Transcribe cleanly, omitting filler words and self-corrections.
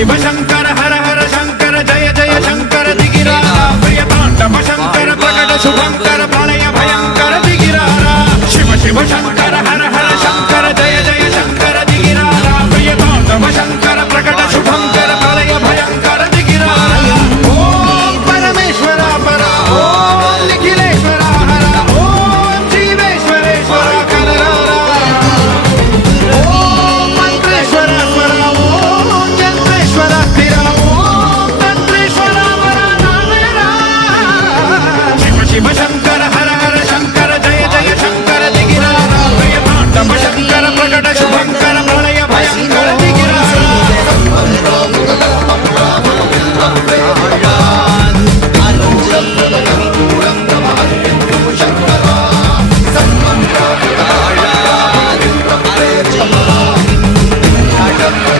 शिव शंकर हर हर शंकर जय जय शंकर दिगिराज प्रिय तांडव शंकर प्रकट शुभंकर